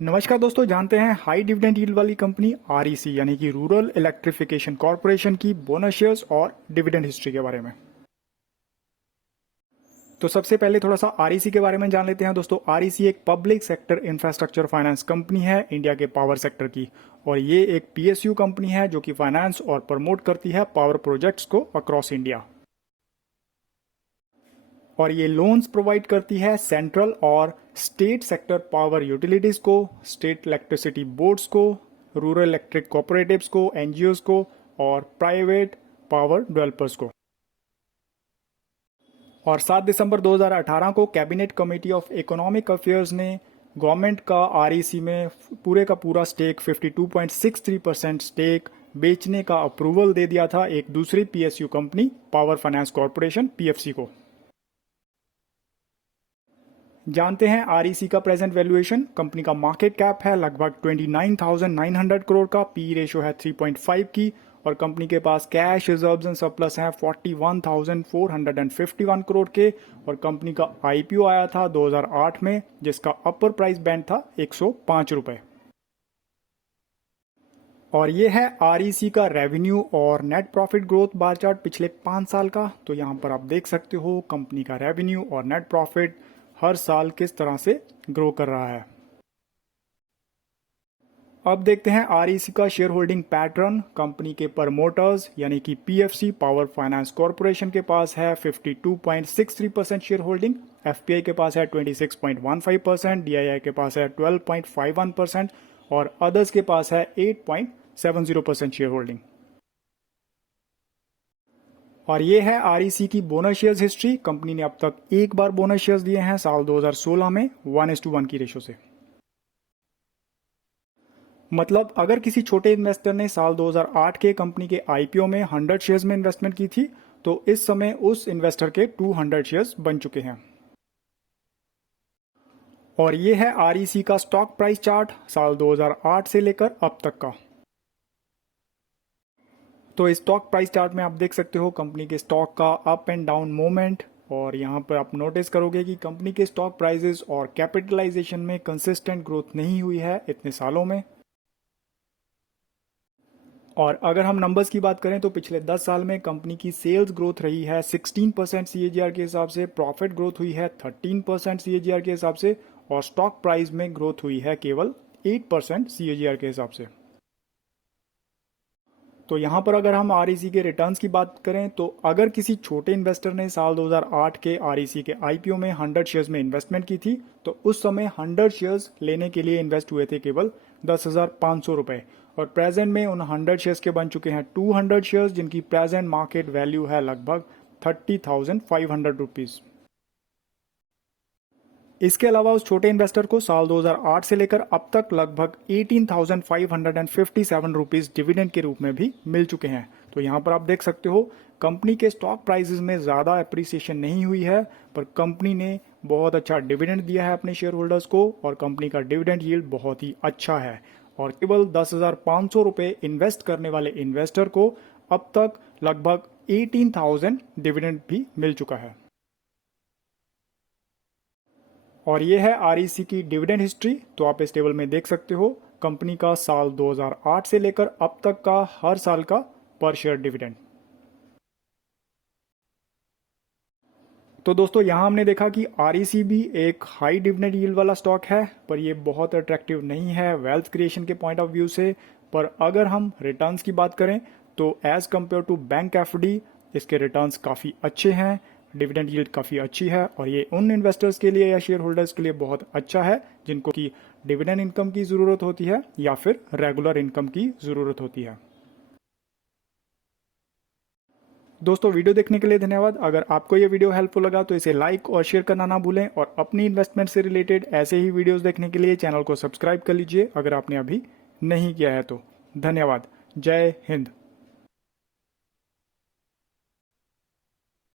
नमस्कार दोस्तों, जानते हैं हाई डिविडेंड यील्ड वाली कंपनी आरईसी यानी कि रूरल इलेक्ट्रिफिकेशन कॉरपोरेशन की बोनस शेयर्स और डिविडेंड हिस्ट्री के बारे में। तो सबसे पहले थोड़ा सा आरईसी के बारे में जान लेते हैं दोस्तों। आरईसी एक public sector infrastructure finance company है इंडिया के पावर सेक्टर की, और ये एक पीएसयू कंपनी है जो कि फाइनेंस और प्रमोट करती है पावर प्रोजेक्ट्स को अक्रॉस इंडिया। और ये लोन्स प्रोवाइड करती है सेंट्रल और स्टेट सेक्टर पावर यूटिलिटीज को, स्टेट इलेक्ट्रिसिटी बोर्ड्स को, रूरल इलेक्ट्रिक कोऑपरेटिव्स को, एनजीओज को और प्राइवेट पावर डेवलपर्स को। और 7 दिसंबर 2018 को cabinet committee of economic affairs ने गवर्नमेंट का आरईसी में पूरे का पूरा स्टेक 52.63% स्टेक बेचने का अप्रूवल दे दिया था एक दूसरी PSU company power finance corporation PFC को। जानते हैं आरईसी का प्रेजेंट वैल्यूएशन। कंपनी का मार्केट कैप है लगभग 29,900 करोड़ का, पी रेशो है 3.5 की, और कंपनी के पास कैश रिजर्व्स एंड सरप्लस हैं 41,451 करोड़ के। और कंपनी का आईपीओ आया था 2008 में, जिसका अपर प्राइस बैंड था 105 रुपए। और ये है आरईसी का रेवेन्यू और net profit growth bar chart पिछले 5 साल का। तो यहाँ पर आप देख सकते हो कंपनी का रेवेन्यू और नेट प्रॉफिट हर साल किस तरह से ग्रो कर रहा है। अब देखते हैं आरईसी का शेयर होल्डिंग पैटर्न। कंपनी के प्रमोटर्स यानी कि पीएफसी पावर फाइनेंस कॉरपोरेशन के पास है 52.63% शेयर होल्डिंग, एफपीआई के पास है 26.15%, डीआईआई के पास है 12.51% और अदर्स के पास है 8.70% शेयर होल्डिंग। और ये है आरईसी की बोनस शेयर्स हिस्ट्री। कंपनी ने अब तक एक बार बोनस शेयर्स दिए हैं साल 2016 में 1:1 की रेशो से। मतलब अगर किसी छोटे इन्वेस्टर ने साल 2008 के कंपनी के आईपीओ में 100 शेयर्स में इन्वेस्टमेंट की थी, तो इस समय उस इन्वेस्टर के 200 शेयर्स बन चुके हैं। और ये है आरईसी का स्टॉक प्राइस चार्ट साल 2008 से लेकर अब तक का। तो इस स्टॉक प्राइस चार्ट में आप देख सकते हो कंपनी के स्टॉक का अप एंड डाउन मूवमेंट, और यहाँ पर आप नोटिस करोगे कि कंपनी के स्टॉक प्राइजेस और कैपिटलाइजेशन में कंसिस्टेंट ग्रोथ नहीं हुई है इतने सालों में। और अगर हम नंबर्स की बात करें तो पिछले 10 साल में कंपनी की सेल्स ग्रोथ रही है 16% सीएजीआर के हिसाब से, प्रॉफिट ग्रोथ हुई है 13% सीएजीआर के हिसाब से, और स्टॉक प्राइस में ग्रोथ हुई है केवल 8% सीएजीआर के हिसाब से। तो यहाँ पर अगर हम आरईसी के रिटर्न्स की बात करें तो अगर किसी छोटे इन्वेस्टर ने साल 2008 के आरईसी के आईपीओ में 100 शेयर्स में इन्वेस्टमेंट की थी, तो उस समय 100 शेयर्स लेने के लिए इन्वेस्ट हुए थे केवल 10,500 रुपए, और प्रेजेंट में उन 100 शेयर्स के बन चुके हैं 200 शेयर्स, जिनकी प्रेजेंट मार्केट वैल्यू है लगभग 30,500 रुपीज। इसके अलावा उस छोटे इन्वेस्टर को साल 2008 से लेकर अब तक लगभग 18,557 रुपीज डिविडेंड के रूप में भी मिल चुके हैं। तो यहाँ पर आप देख सकते हो कंपनी के स्टॉक प्राइसेस में ज़्यादा अप्रिसिएशन नहीं हुई है, पर कंपनी ने बहुत अच्छा डिविडेंड दिया है अपने शेयर होल्डर्स को, और कंपनी का डिविडेंड यील्ड बहुत ही अच्छा है। और केवल 10,500 रुपये इन्वेस्ट करने वाले इन्वेस्टर को अब तक लगभग 18,000 डिविडेंड भी मिल चुका है। और ये है आरईसी की डिविडेंड हिस्ट्री। तो आप इस टेबल में देख सकते हो कंपनी का साल 2008 से लेकर अब तक का हर साल का पर शेयर डिविडेंड। तो दोस्तों यहाँ हमने देखा कि आरईसी भी एक हाई डिविडेंड यील्ड वाला स्टॉक है, पर ये बहुत अट्रैक्टिव नहीं है वेल्थ क्रिएशन के पॉइंट ऑफ व्यू से। पर अगर हम रिटर्न्स की बात करें तो as compared to bank FD इसके रिटर्न्स काफ़ी अच्छे हैं, डिविडेंड यील्ड काफ़ी अच्छी है, और ये उन इन्वेस्टर्स के लिए या शेयर होल्डर्स के लिए बहुत अच्छा है जिनको कि डिविडेंड इनकम की ज़रूरत होती है या फिर रेगुलर इनकम की ज़रूरत होती है। दोस्तों वीडियो देखने के लिए धन्यवाद। अगर आपको ये वीडियो हेल्पफुल लगा तो इसे लाइक और शेयर करना ना भूलें, और अपनी इन्वेस्टमेंट से रिलेटेड ऐसे ही वीडियोस देखने के लिए चैनल को सब्सक्राइब कर लीजिए अगर आपने अभी नहीं किया है तो। धन्यवाद। जय हिंद।